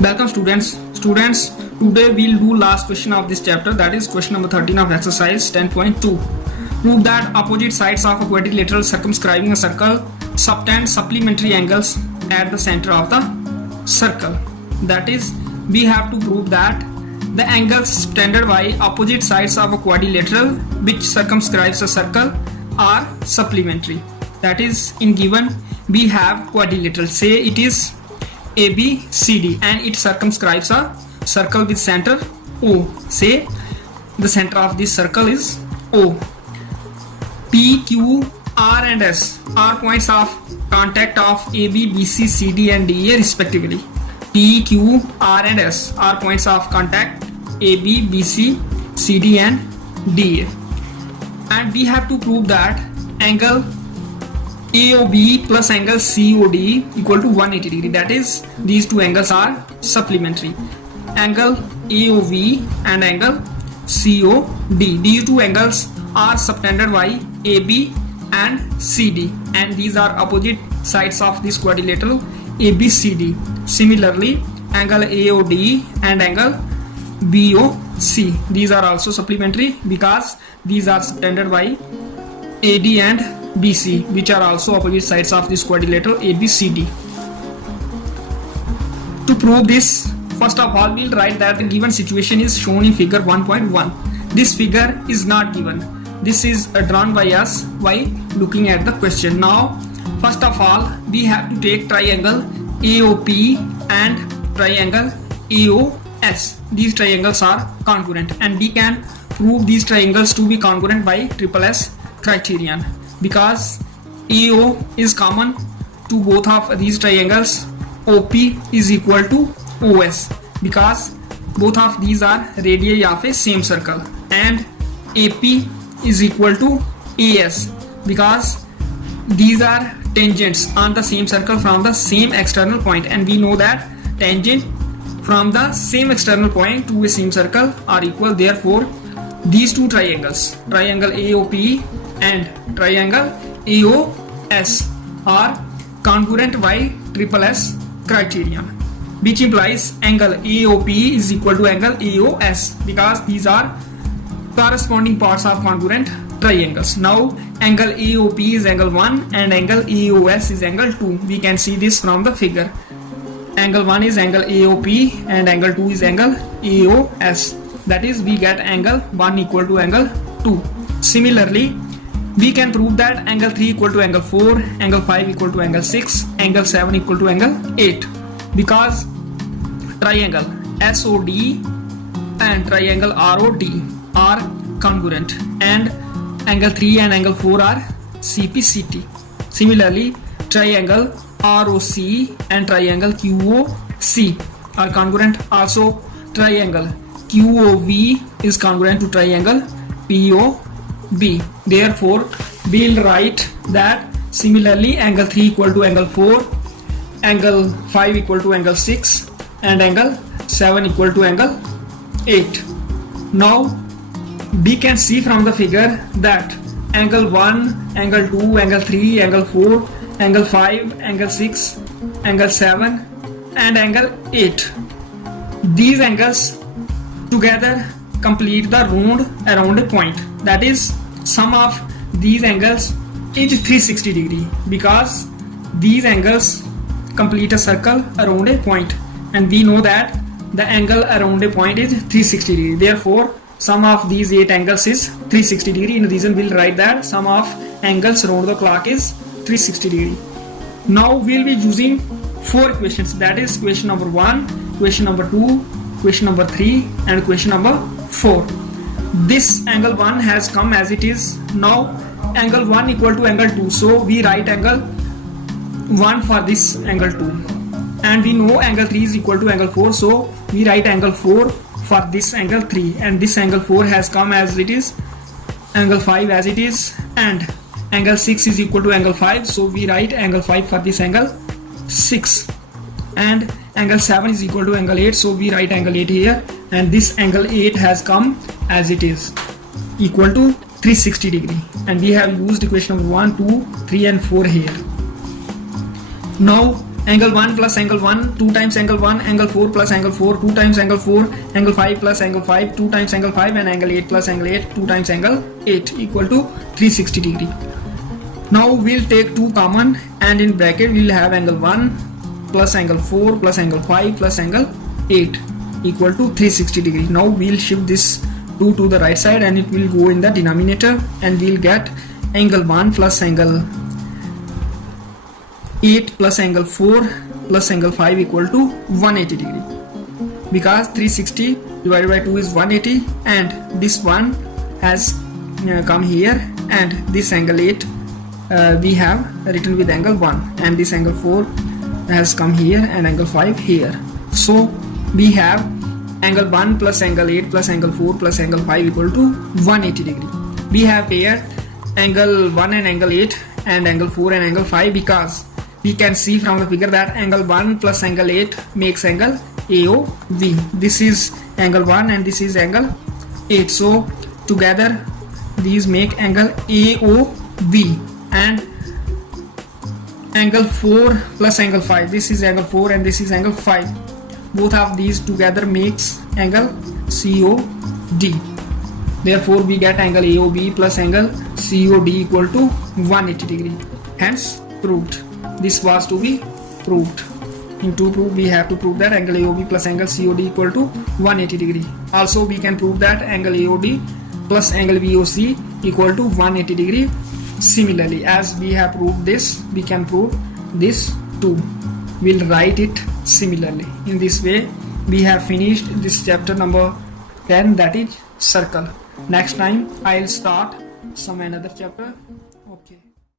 Welcome students. Today we'll do last question of this chapter, that is question number 13 of exercise 10.2. Prove that opposite sides of a quadrilateral circumscribing a circle subtend supplementary angles at the center of the circle. That is, we have to prove that the angles subtended by opposite sides of a quadrilateral which circumscribes a circle are supplementary. That is, in given we have quadrilateral, say it is ABCD and it circumscribes a circle with center O. Say the center of this circle is O. P, Q, R and S are points of contact of AB, BC, CD and DA respectively. P, Q, R and S are points of contact AB, BC, CD and DA. And we have to prove that angle AOB plus angle COD equal to 180 degree. That is, these two angles are supplementary. Angle AOV and angle COD. These two angles are subtended by AB and CD, and these are opposite sides of this quadrilateral ABCD. Similarly, angle AOD and angle BOC, these are also supplementary because these are subtended by AD and BC, which are also opposite sides of this quadrilateral ABCD. To prove this, first of all, we'll write that the given situation is shown in figure 1.1. This figure is not given. This is drawn by us by looking at the question. Now, first of all, we have to take triangle AOP and triangle AOS. These triangles are congruent, and we can prove these triangles to be congruent by triple S criterion, because AO is common to both of these triangles. OP is equal to OS because both of these are radii of a same circle, and AP is equal to AS because these are tangents on the same circle from the same external point, and we know that tangent from the same external point to a same circle are equal. Therefore, these two triangles, triangle AOP and triangle AOS, are congruent by triple S criterion, which implies angle AOP is equal to angle AOS because these are corresponding parts of congruent triangles. Now, angle AOP is angle 1 and angle AOS is angle 2. We can see this from the figure. Angle 1 is angle AOP and angle 2 is angle AOS. That is, we get angle 1 equal to angle 2. Similarly, we can prove that angle 3 equal to angle 4, angle 5 equal to angle 6, angle 7 equal to angle 8, because triangle SOD and triangle ROD are congruent, and angle 3 and angle 4 are CPCT. Similarly, triangle ROC and triangle QOC are congruent. Also, triangle QOV is congruent to triangle POB. Therefore, we'll write that similarly angle 3 equal to angle 4, angle 5 equal to angle 6 and angle 7 equal to angle 8. Now, we can see from the figure that angle 1, angle 2, angle 3, angle 4, angle 5, angle 6, angle 7 and angle 8, these angles together complete the round around a point. That is, sum of these angles is 360 degree because these angles complete a circle around a point, and we know that the angle around a point is 360 degree. Therefore, sum of these 8 angles is 360 degree. In reason, we'll write that sum of angles around the clock is 360 degree. Now we'll be using 4 equations, that is equation number 1, equation number 2, equation number 3 and equation number 4. This angle 1 has come as it is. Now angle 1 equal to angle 2, so we write angle 1 for this angle 2, and we know angle 3 is equal to angle 4, so we write angle 4 for this angle 3, and this angle 4 has come as it is, angle 5 as it is, and angle 6 is equal to angle 5, so we write angle 5 for this angle 6, and angle 7 is equal to angle 8, so we write angle 8 here, and this angle 8 has come as it is, equal to 360 degree, and we have used equation number 1, 2, 3 and 4 here. Now angle 1 plus angle 1 2 times angle 1, angle 4 plus angle 4 2 times angle 4, angle 5 plus angle 5 2 times angle 5, and angle 8 plus angle 8 2 times angle 8 equal to 360 degree. Now we'll take 2 common, and in bracket we'll have angle 1 plus angle 4 plus angle 5 plus angle 8 equal to 360 degree. Now we'll shift this 2 to the right side and it will go in the denominator, and we'll get angle 1 plus angle 8 plus angle 4 plus angle 5 equal to 180 degree, because 360 divided by 2 is 180, and this one has come here, and this angle 8 we have written with angle 1, and this angle 4 has come here and angle 5 here. So we have angle 1 plus angle 8 plus angle 4 plus angle 5 equal to 180 degree. We have paired angle 1 and angle 8 and angle 4 and angle 5 because we can see from the figure that angle 1 plus angle 8 makes angle AOV. This is angle 1 and this is angle 8. So together these make angle AOV, and angle 4 plus angle 5, this is angle 4 and this is angle 5. Both of these together makes angle COD. Therefore we get angle AOB plus angle COD equal to 180 degree. Hence proved. This was to be proved. In to prove, we have to prove that angle AOB plus angle COD equal to 180 degree. Also we can prove that angle AOD plus angle BOC equal to 180 degree. Similarly, as we have proved this, we can prove this too. We'll write it similarly. In this way we have finished this chapter number 10, that is circle. Next time I'll start some another chapter.